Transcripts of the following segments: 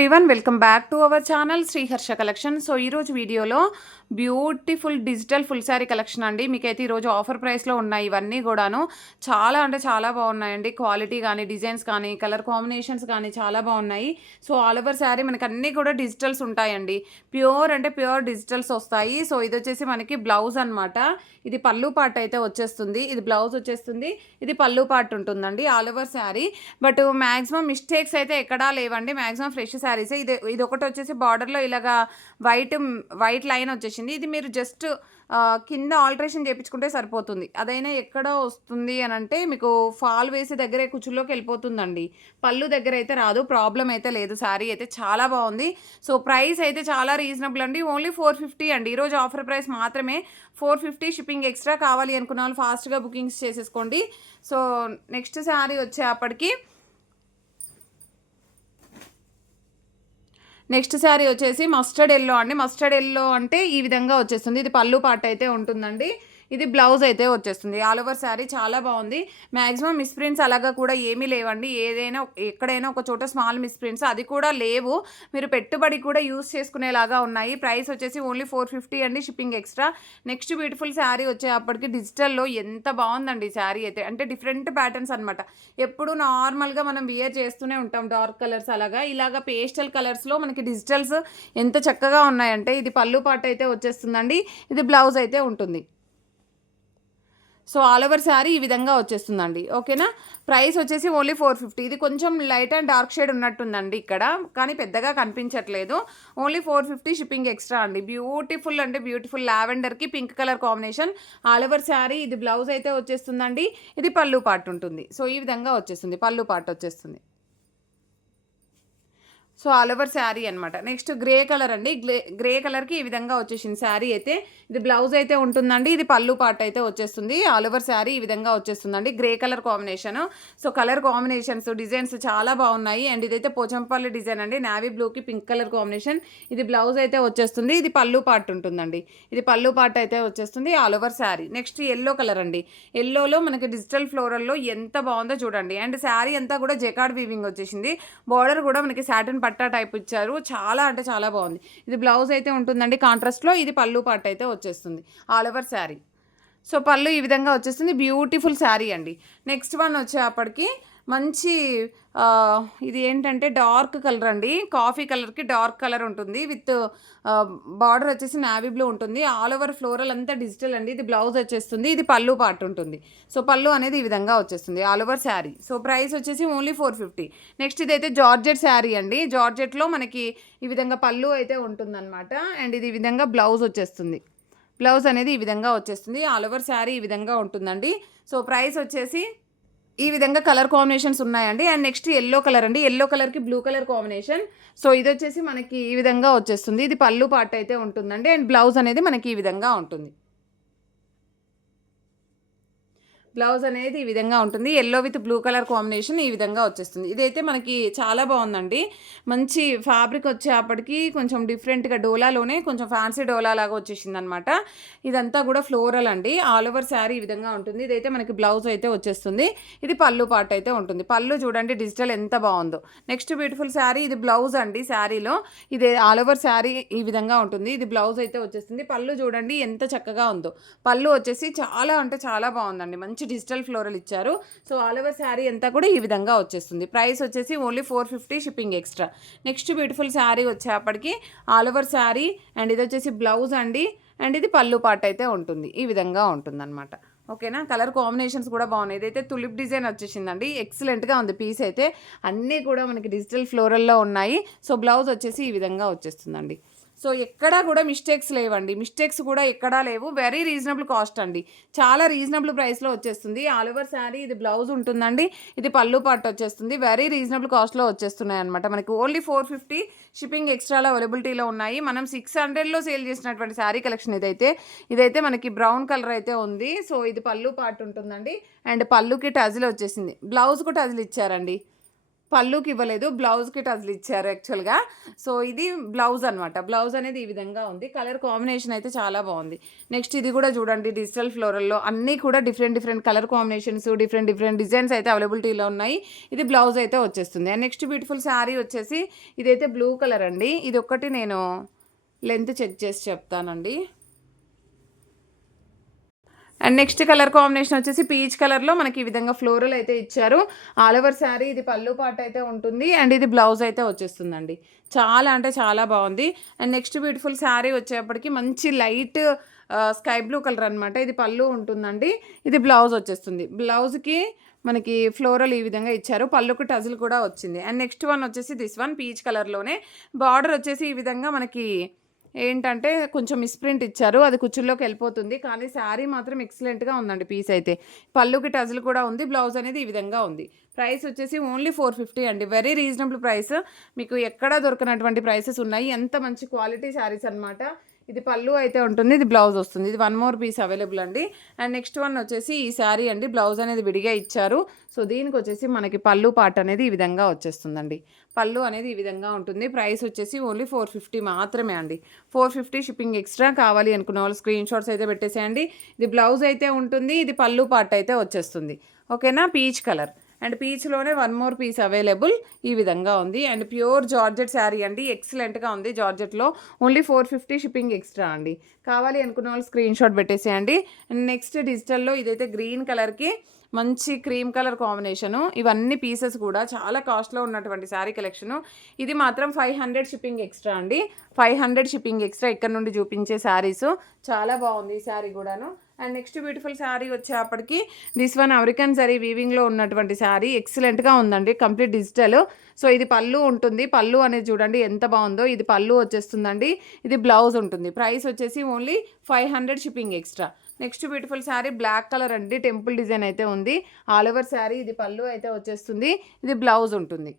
Everyone welcome back to our channel Sriharsha collection. So ఈరోజు వీడియోలో beautiful digital full sari collection అండి. మీకైతే ఈరోజు ఆఫర్ ప్రైస్లో ఉన్నాయి. ఇవన్నీ కూడాను చాలా అంటే చాలా బాగున్నాయండి. క్వాలిటీ కానీ, డిజైన్స్ కానీ, కలర్ కాంబినేషన్స్ కానీ చాలా బాగున్నాయి. సో ఆల్ ఓవర్ శారీ మనకి అన్నీ కూడా డిజిటల్స్ ఉంటాయండి. ప్యూర్ అంటే ప్యూర్ డిజిటల్స్ వస్తాయి. సో ఇది వచ్చేసి మనకి బ్లౌజ్ అనమాట. ఇది పళ్ళు పార్ట్ అయితే వచ్చేస్తుంది. ఇది బ్లౌజ్ వచ్చేస్తుంది. ఇది పళ్ళు పార్ట్ ఉంటుందండి all over sari. But maximum mistakes అయితే ఎక్కడా లేవండి. మ్యాక్సిమం ఫ్రెష్ శారీసే. ఇది ఒకటి వచ్చేసి బార్డర్లో ఇలాగా వైట్ లైన్ వచ్చేసింది. ఇది మీరు జస్ట్ కింద ఆల్టరేషన్ చేయించుకుంటే సరిపోతుంది. అదైనా ఎక్కడ వస్తుంది అని అంటే మీకు ఫాల్ వేసి దగ్గరే కుచ్చుల్లోకి వెళ్ళిపోతుందండి. పళ్ళు దగ్గర అయితే రాదు. ప్రాబ్లం అయితే లేదు. శారీ అయితే చాలా బాగుంది. సో ప్రైస్ అయితే చాలా రీజనబుల్ అండి. ఓన్లీ 450 అండి. ఈరోజు ఆఫర్ ప్రైస్ మాత్రమే 450. షిప్పింగ్ ఎక్స్ట్రా కావాలి అనుకున్న వాళ్ళు ఫాస్ట్గా బుకింగ్స్ చేసేసుకోండి. సో నెక్స్ట్ శారీ వచ్చేప్పటికి నెక్స్ట్ శారీ వచ్చేసి మస్టర్డ్ ఎల్లో అండి. మస్టర్డ్ ఎల్లో అంటే ఈ విధంగా వచ్చేస్తుంది. ఇది పళ్ళు పార్ట్ అయితే ఉంటుందండి. ఇది బ్లౌజ్ అయితే వచ్చేస్తుంది. ఆల్ ఓవర్ శారీ చాలా బాగుంది. మ్యాక్సిమం మిస్ప్రింట్స్ అలాగా కూడా ఏమీ లేవండి. ఏదైనా ఎక్కడైనా ఒక చోట స్మాల్ మిస్ప్రింట్స్ అది కూడా లేవు. మీరు పెట్టుబడి కూడా యూస్ చేసుకునేలాగా ఉన్నాయి. ప్రైస్ వచ్చేసి ఓన్లీ 450 అండి. Shipping extra. Next beautiful sari వచ్చేప్పటికి డిజిటల్లో ఎంత బాగుందండి శారీ అయితే. అంటే డిఫరెంట్ ప్యాటర్న్స్ అనమాట. ఎప్పుడు నార్మల్గా మనం వియర్ చేస్తూనే ఉంటాం డార్క్ కలర్స్ అలాగా. ఇలాగా పేస్టల్ కలర్స్లో మనకి డిజిటల్స్ ఎంత చక్కగా ఉన్నాయంటే ఇది పళ్ళు పార్ట్ అయితే వచ్చేస్తుందండి. ఇది బ్లౌజ్ అయితే ఉంటుంది. సో ఆల్ ఓవర్ శారీ ఈ విధంగా వచ్చేస్తుందండి. ఓకేనా. ప్రైస్ వచ్చేసి ఓన్లీ 450. ఇది కొంచెం లైట్ అండ్ డార్క్ షేడ్ ఉన్నట్టుందండి ఇక్కడ, కానీ పెద్దగా కనిపించట్లేదు. ఓన్లీ 450 షిప్పింగ్ ఎక్స్ట్రా అండి. బ్యూటిఫుల్ అంటే బ్యూటిఫుల్ లావెండర్కి pink colour combination. All over sari ఇది బ్లౌజ్ అయితే వచ్చేస్తుందండి. ఇది పళ్ళు పార్ట్ ఉంటుంది. సో ఈ విధంగా వచ్చేస్తుంది. పళ్ళు పార్ట్ వచ్చేస్తుంది. సో ఆల్ ఓవర్ శారీ అనమాట. నెక్స్ట్ గ్రే కలర్ అండి. గ్రే కలర్కి ఈ విధంగా వచ్చేసింది శారీ అయితే. ఇది బ్లౌజ్ అయితే ఉంటుందండి. ఇది పళ్ళు పార్ట్ అయితే వచ్చేస్తుంది. ఆల్ ఓవర్ శారీ ఈ విధంగా వచ్చేస్తుందండి. Grey colour combination. So colour combinations designs చాలా బాగున్నాయి. అండ్ ఇదైతే పోచంపల్లి డిజైన్ అండి. నావీ బ్లూకి పింక్ కలర్ కాంబినేషన్. ఇది బ్లౌజ్ అయితే వచ్చేస్తుంది. ఇది పళ్ళు పార్ట్ ఉంటుందండి. ఇది పళ్ళు పార్ట్ అయితే వచ్చేస్తుంది. All over sari. Next yellow colour అండి. ఎల్లోలో మనకి డిజిటల్ ఫ్లోరల్లో ఎంత బాగుందో చూడండి. అండ్ శారీ అంతా కూడా జెకార్డ్ వీవింగ్ వచ్చేసింది. బార్డర్ కూడా మనకి సాటిన్ పట్టా టైప్ ఇచ్చారు. చాలా అంటే చాలా బాగుంది. ఇది బ్లౌజ్ అయితే ఉంటుందండి కాంట్రాస్ట్లో. ఇది పళ్ళు పార్ట్ అయితే వచ్చేస్తుంది. All over sari. సో పళ్ళు ఈ విధంగా వచ్చేస్తుంది. బ్యూటిఫుల్ శారీ అండి. నెక్స్ట్ వన్ వచ్చేప్పటికి మంచి ఇది ఏంటంటే డార్క్ కలర్ అండి. కాఫీ కలర్కి డార్క్ కలర్ ఉంటుంది. విత్ బార్డర్ వచ్చేసి నావీ బ్లూ ఉంటుంది. ఆల్ ఓవర్ ఫ్లోరల్ అంతా డిజిటల్ అండి. ఇది బ్లౌజ్ వచ్చేస్తుంది. ఇది పళ్ళు పార్ట్ ఉంటుంది. సో పళ్ళు అనేది ఈ విధంగా వచ్చేస్తుంది. All over sari. So price వచ్చేసి ఓన్లీ 450. నెక్స్ట్ ఇదైతే జార్జెట్ శారీ అండి. జార్జెట్లో మనకి ఈ విధంగా పళ్ళు అయితే ఉంటుందన్నమాట. అండ్ ఇది ఈ విధంగా బ్లౌజ్ వచ్చేస్తుంది. బ్లౌజ్ అనేది ఈ విధంగా వచ్చేస్తుంది. ఆల్ ఓవర్ శారీ ఈ విధంగా ఉంటుందండి. సో ప్రైస్ వచ్చేసి ఈ విధంగా కలర్ కాంబినేషన్స్ ఉన్నాయండి. అండ్ నెక్స్ట్ ఎల్లో కలర్ అండి. ఎల్లో కలర్కి బ్లూ కలర్ కాంబినేషన్. సో ఇది వచ్చేసి మనకి ఈ విధంగా వచ్చేస్తుంది. ఇది పళ్ళు పార్ట్ అయితే ఉంటుందండి. అండ్ బ్లౌజ్ అనేది మనకి ఈ విధంగా ఉంటుంది. బ్లౌజ్ అనేది ఈ విధంగా ఉంటుంది. Yellow with blue colour combination ఈ విధంగా వచ్చేస్తుంది. ఇదైతే మనకి చాలా బాగుందండి. మంచి ఫ్యాబ్రిక్ వచ్చేప్పటికి కొంచెం డిఫరెంట్గా డోలాలోనే కొంచెం ఫ్యాన్సీ డోలా లాగా వచ్చేసింది అనమాట. ఇదంతా కూడా ఫ్లోరల్ అండి. ఆల్ ఓవర్ శారీ ఈ విధంగా ఉంటుంది. ఇదైతే మనకి బ్లౌజ్ అయితే వచ్చేస్తుంది. ఇది పళ్ళు పార్ట్ అయితే ఉంటుంది. పళ్ళు చూడండి డిజిటల్ ఎంత బాగుందో. Next beautiful sari. ఇది బ్లౌజ్ అండి. శారీలో ఇది ఆల్ ఓవర్ శారీ ఈ విధంగా ఉంటుంది. ఇది బ్లౌజ్ అయితే వచ్చేస్తుంది. పళ్ళు చూడండి ఎంత చక్కగా ఉందో. పళ్ళు వచ్చేసి చాలా అంటే చాలా బాగుందండి. మంచి డిజిటల్ ఫ్లోరల్ ఇచ్చారు. సో ఆల్ ఓవర్ శారీ అంతా కూడా ఈ విధంగా వచ్చేస్తుంది. ప్రైస్ వచ్చేసి only 450 shipping extra. Next beautiful sari వచ్చేప్పటికి ఆల్ ఓవర్ శారీ. అండ్ ఇది వచ్చేసి బ్లౌజ్ అండి. అండ్ ఇది పళ్ళు పార్ట్ అయితే ఉంటుంది. ఈ విధంగా ఉంటుంది అనమాట. ఓకేనా. కలర్ కాంబినేషన్స్ కూడా బాగున్నాయి. ఇదైతే తులిప్ డిజైన్ వచ్చేసిందండి. ఎక్సలెంట్గా ఉంది పీస్ అయితే. అన్నీ కూడా మనకి డిజిటల్ ఫ్లోరల్లో ఉన్నాయి. సో బ్లౌజ్ వచ్చేసి ఈ విధంగా వచ్చేస్తుందండి. సో ఎక్కడా కూడా మిస్టేక్స్ లేవండి. మిస్టేక్స్ కూడా ఎక్కడా లేవు. వెరీ రీజనబుల్ కాస్ట్ అండి. చాలా రీజనబుల్ ప్రైస్లో వచ్చేస్తుంది. All over sari. ఇది బ్లౌజ్ ఉంటుందండి. ఇది పళ్ళు పార్ట్ వచ్చేస్తుంది. వెరీ రీజనబుల్ కాస్ట్లో వచ్చేస్తున్నాయి అనమాట. మనకి ఓన్లీ 450 షిప్పింగ్ ఎక్స్ట్రాలో అవైలబిలిటీలో ఉన్నాయి. మనం 600లో సేల్ చేసినటువంటి శారీ కలెక్షన్ ఇదైతే మనకి బ్రౌన్ కలర్ అయితే ఉంది. సో ఇది పళ్ళు పార్ట్ ఉంటుందండి. అండ్ పళ్ళుకి టజిల్ వచ్చేసింది. బ్లౌజ్కు టజిల్ ఇచ్చారండి. పళ్ళుకి ఇవ్వలేదు, బ్లౌజ్కి టజల్ ఇచ్చారు యాక్చువల్గా. సో ఇది బ్లౌజ్ అనమాట. బ్లౌజ్ అనేది ఈ విధంగా ఉంది. కలర్ కాంబినేషన్ అయితే చాలా బాగుంది. నెక్స్ట్ ఇది కూడా చూడండి, డిజిటల్ ఫ్లోరల్లో అన్నీ కూడా different different colour combinations, different different designs అయితే అవైలబిలిటీలో ఉన్నాయి. ఇది బ్లౌజ్ అయితే వచ్చేస్తుంది. అండ్ నెక్స్ట్ బ్యూటిఫుల్ శారీ వచ్చేసి ఇదైతే బ్లూ కలర్ అండి. ఇది ఒక్కటి నేను లెంత్ చెక్ చేసి చెప్తానండి. అండ్ నెక్స్ట్ కలర్ కాంబినేషన్ వచ్చేసి పీచ్ కలర్లో మనకి ఈ విధంగా ఫ్లోరల్ అయితే ఇచ్చారు. ఆల్ ఓవర్ శారీ ఇది పళ్ళు పాట అయితే ఉంటుంది. అండ్ ఇది బ్లౌజ్ అయితే వచ్చేస్తుందండి. చాలా అంటే చాలా బాగుంది. అండ్ నెక్స్ట్ బ్యూటిఫుల్ శారీ వచ్చేప్పటికి మంచి లైట్ స్కై బ్లూ కలర్ అనమాట. ఇది పళ్ళు ఉంటుందండి. ఇది బ్లౌజ్ వచ్చేస్తుంది. బ్లౌజ్కి మనకి ఫ్లోరల్ ఈ విధంగా ఇచ్చారు. పళ్ళుకు టజిల్ కూడా వచ్చింది. అండ్ నెక్స్ట్ వన్ వచ్చేసి దిస్ వన్ పీచ్ కలర్లోనే బార్డర్ వచ్చేసి ఈ విధంగా మనకి ఏంటంటే కొంచెం మిస్ప్రింట్ ఇచ్చారు, అది కుచ్చుల్లోకి వెళ్ళిపోతుంది. కానీ శారీ మాత్రం ఎక్సలెంట్గా ఉందండి. పీస్ అయితే పళ్ళుకి టజిల్ కూడా ఉంది. బ్లౌజ్ అనేది ఈ విధంగా ఉంది. ప్రైస్ వచ్చేసి ఓన్లీ 450 అండి. Very reasonable price. మీకు ఎక్కడా దొరకనటువంటి ప్రైసెస్ ఉన్నాయి. ఎంత మంచి క్వాలిటీ శారీస్ అనమాట. ఇది పళ్ళు అయితే ఉంటుంది, ఇది బ్లౌజ్ వస్తుంది. ఇది వన్ మోర్ పీస్ అవైలబుల్ అండి. అండ్ నెక్స్ట్ వన్ వచ్చేసి ఈ శారీ అండి. బ్లౌజ్ అనేది విడిగా ఇచ్చారు. సో దీనికి వచ్చేసి మనకి పళ్ళు పార్ట్ అనేది ఈ విధంగా వచ్చేస్తుందండి. పళ్ళు అనేది ఈ విధంగా ఉంటుంది. ప్రైస్ వచ్చేసి ఓన్లీ 450 మాత్రమే అండి. 450 షిప్పింగ్ ఎక్స్ట్రా. కావాలి అనుకున్న వాళ్ళు స్క్రీన్ షాట్స్ అయితే పెట్టేసేయండి. ఇది బ్లౌజ్ అయితే ఉంటుంది, ఇది పళ్ళు పార్ట్ అయితే వచ్చేస్తుంది. ఓకేనా, పీచ్ కలర్. అండ్ పీచ్లోనే వన్ మోర్ పీస్ అవైలబుల్ ఈ విధంగా ఉంది. అండ్ ప్యూర్ జార్జెట్ శారీ అండి. ఎక్సలెంట్గా ఉంది జార్జెట్లో. ఓన్లీ 450 షిప్పింగ్ ఎక్స్ట్రా అండి. కావాలి అనుకున్న వాళ్ళు స్క్రీన్ షాట్ పెట్టేసేయండి. అండ్ నెక్స్ట్ డిజిటల్లో ఇదైతే గ్రీన్ కలర్కి మంచి క్రీమ్ కలర్ కాంబినేషను. ఇవన్నీ పీసెస్ కూడా చాలా కాస్ట్లో ఉన్నటువంటి శారీ కలెక్షను. ఇది మాత్రం 500 షిప్పింగ్ ఎక్స్ట్రా అండి. 500 షిప్పింగ్ ఎక్స్ట్రా ఇక్కడ నుండి చూపించే శారీసు. చాలా బాగుంది ఈ శారీ కూడాను. అండ్ నెక్స్ట్ బ్యూటిఫుల్ శారీ వచ్చేప్పటికి దిస్ వన్ అమెరికన్ జరీ వీవింగ్లో ఉన్నటువంటి శారీ. ఎక్సలెంట్గా ఉందండి, కంప్లీట్ డిజిటల్. సో ఇది పళ్ళు ఉంటుంది. పళ్ళు అనేది చూడండి ఎంత బాగుందో. ఇది పళ్ళు వచ్చేస్తుందండి, ఇది బ్లౌజ్ ఉంటుంది. ప్రైస్ వచ్చేసి only 500 shipping extra. Next beautiful sari black colour అండి. టెంపుల్ డిజైన్ అయితే ఉంది. ఆల్ ఓవర్ శారీ ఇది పళ్ళు అయితే వచ్చేస్తుంది, ఇది బ్లౌజ్ ఉంటుంది.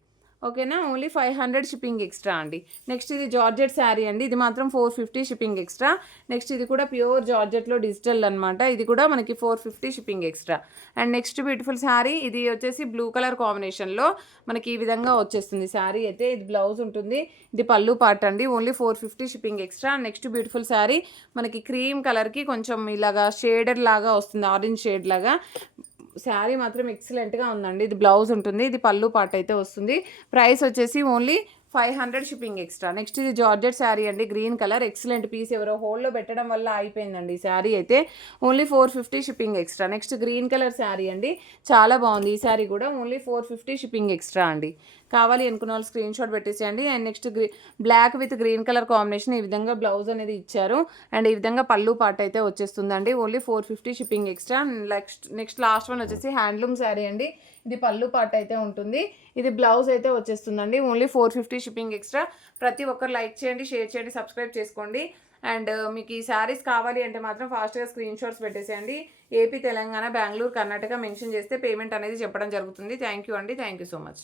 ఓకేనా, ఓన్లీ 500 షిప్పింగ్ ఎక్స్ట్రా అండి. నెక్స్ట్ ఇది జార్జెట్ శారీ అండి. ఇది మాత్రం 450 షిప్పింగ్ ఎక్స్ట్రా. నెక్స్ట్ ఇది కూడా ప్యూర్ జార్జెట్లో డిజిటల్ అనమాట. ఇది కూడా మనకి 450 shipping extra. And next beautiful sari ఇది వచ్చేసి బ్లూ కలర్ కాంబినేషన్లో మనకి ఈ విధంగా వచ్చేస్తుంది శారీ అయితే. ఇది బ్లౌజ్ ఉంటుంది, ఇది పళ్ళు పార్ట్ అండి. Only 450 shipping extra. Next beautiful sari మనకి క్రీమ్ కలర్కి కొంచెం ఇలాగా షేడెడ్ లాగా వస్తుంది, ఆరెంజ్ షేడ్ లాగా. శారీ మాత్రం ఎక్సలెంట్గా ఉందండి. ఇది బ్లౌజ్ ఉంటుంది, ఇది పళ్ళు పార్ట్ అయితే వస్తుంది. ప్రైస్ వచ్చేసి ఓన్లీ 500 షిప్పింగ్ ఎక్స్ట్రా. నెక్స్ట్ ఇది జార్జెట్ శారీ అండి. Green colour excellent piece. ఎవరో హోల్లో పెట్టడం వల్ల అయిపోయిందండి ఈ శారీ అయితే. Only 450 shipping extra. Next green colour sari అండి. చాలా బాగుంది ఈ శారీ కూడా. ఓన్లీ 450 షిప్పింగ్ ఎక్స్ట్రా అండి. కావాలి అనుకున్న వాళ్ళు స్క్రీన్ షాట్ పెట్టేసేయండి. And next black with green colour combination ఈ విధంగా బ్లౌజ్ అనేది ఇచ్చారు. అండ్ ఈ విధంగా పళ్ళు పార్ట్ అయితే వచ్చేస్తుందండి. Only 450 shipping extra. Next last one వచ్చేసి హ్యాండ్లూమ్ శారీ అండి. ఇది పళ్ళు పార్ట్ అయితే ఉంటుంది, ఇది బ్లౌజ్ అయితే వచ్చేస్తుందండి. Only 450 shipping extra. ప్రతి ఒక్కరు లైక్ చేయండి, షేర్ చేయండి, సబ్స్క్రైబ్ చేసుకోండి. అండ్ మీకు ఈ శారీస్ కావాలి అంటే మాత్రం ఫాస్ట్గా స్క్రీన్ షాట్స్ పెట్టేసేయండి. ఏపీ, తెలంగాణ, బెంగళూరు, కర్ణాటక మెన్షన్ చేస్తే పేమెంట్ అనేది చెప్పడం జరుగుతుంది. థ్యాంక్ యూ అండి. Thank you so much.